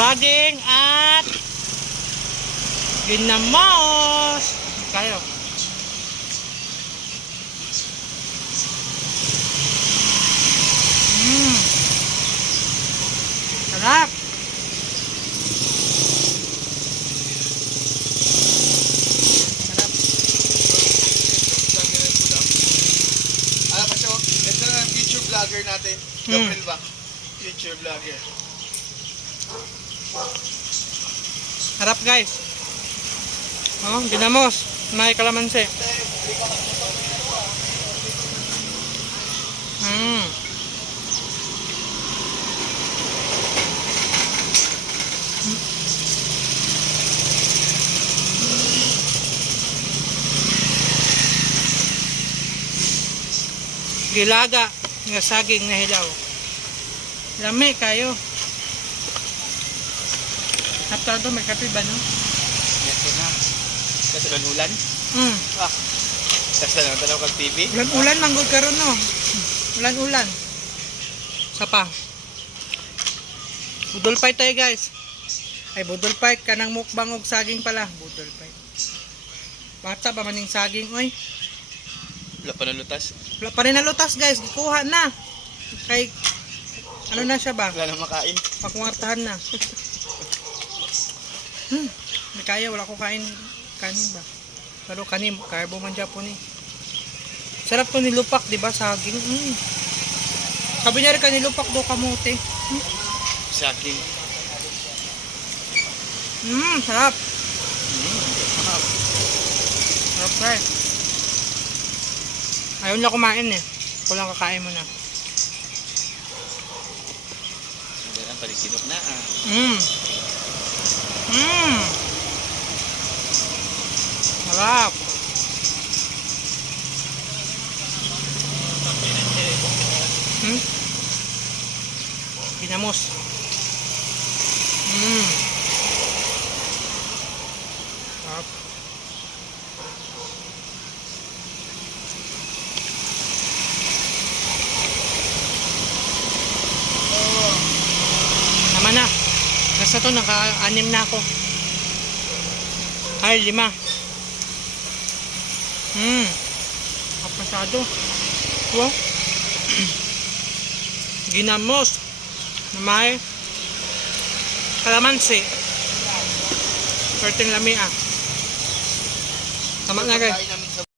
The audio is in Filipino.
saging at ginamos. Kayo. Sarap. Sarap. Alam mo siya, ito na ang future vlogger natin. Gabriel ba? Future vlogger. Sarap guys. Oh, ginamos. May kalamansi. Gilaga nga saging na hilaw. Lami kayo. After to may kape ba no? Ito na. Kasi ulan. Kasi na tanaw kag TV. Ulan manggod karon no. Ulan. Sapa. Budol fight tayo guys. Ay budol fight kanang mukbang og saging pala. Budol fight. Bata pa maning saging oy. Wala pa nalutas. Wala pa rin nalutas guys. Gikuha na. Kay ano na siya ba? Wala na makain. Pakwartahan na. May kaya wala ko kain kanin ba? Pero kanin carbo man Japon eh. Sarap to nilupak, di ba? Saging. Sabi niya rin kanilupak do kamote. Saging. Sarap. Sarap. Sarap right. Ayaw niya kumain eh. Ako lang kakain mo na. Hindi na palikinok na Sarap. Ginamos. Sarap. Naman na. Nasa to, naka-anim na ako. Ay, 5. Kapasado. Wow. Ginamos. Na may kalamansi. Perting lami ah. Tama na guys.